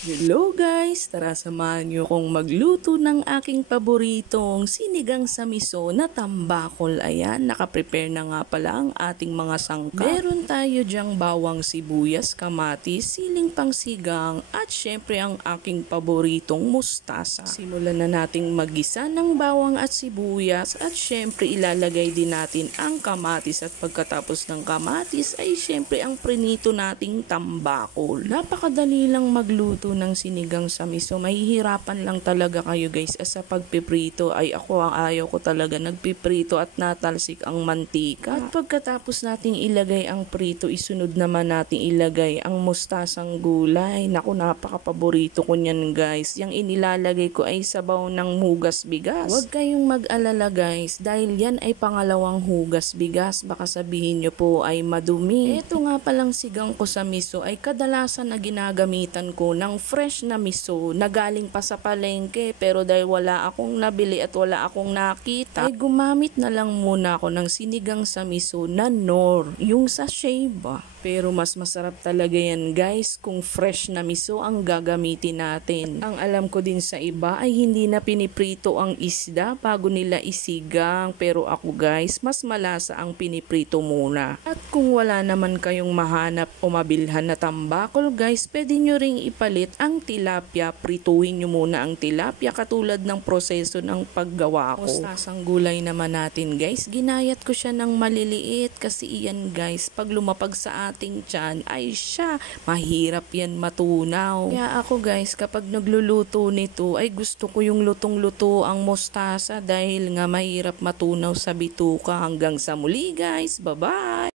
Hello guys! Tara samahan niyo kong magluto ng aking paboritong sinigang sa miso na tambakol. Ayan, nakaprepare na nga pala ang ating mga sangkap. Meron tayo dyang bawang sibuyas, kamatis, siling pangsigang at syempre ang aking paboritong mustasa. Simulan na nating maggisa ng bawang at sibuyas at syempre ilalagay din natin ang kamatis at pagkatapos ng kamatis ay syempre ang prinito nating tambakol. Napakadali lang magluto ng sinigang sa miso. Mahihirapan lang talaga kayo guys sa pagpiprito. Ay ako ang ayaw ko talaga nagpiprito at natalsik ang mantika. At pagkatapos nating ilagay ang prito, isunod naman nating ilagay ang mustasang gulay. Naku, napaka-paborito ko niyan guys. Yang inilalagay ko ay sabaw ng hugas bigas. Huwag kayong mag-alala guys dahil yan ay pangalawang hugas bigas. Baka sabihin nyo po ay madumi. Ito nga palang sigang ko sa miso ay kadalasan na ginagamitan ko ng fresh na miso na galing pa sa palengke, pero dahil wala akong nabili at wala akong nakita ay gumamit na lang muna ako ng sinigang sa miso na Knorr, yung sachet ba. Pero mas masarap talaga yan guys kung fresh na miso ang gagamitin natin. Ang alam ko din sa iba ay hindi na piniprito ang isda bago nila isigang, pero ako guys mas malasa ang piniprito muna. At kung wala naman kayong mahanap o mabilhan na tambakol guys, pwede nyo ring ipalit ang tilapia. Prituhin nyo muna ang tilapia katulad ng proseso ng paggawa ko. Mustasang gulay naman natin guys, ginayat ko siya ng maliliit kasi iyan guys pag lumapag sa ating tiyan ay siya mahirap yan matunaw. Kaya ako guys kapag nagluluto nito ay gusto ko yung lutong-luto ang mustasa dahil nga mahirap matunaw sa bituka. Hanggang sa muli guys, bye bye!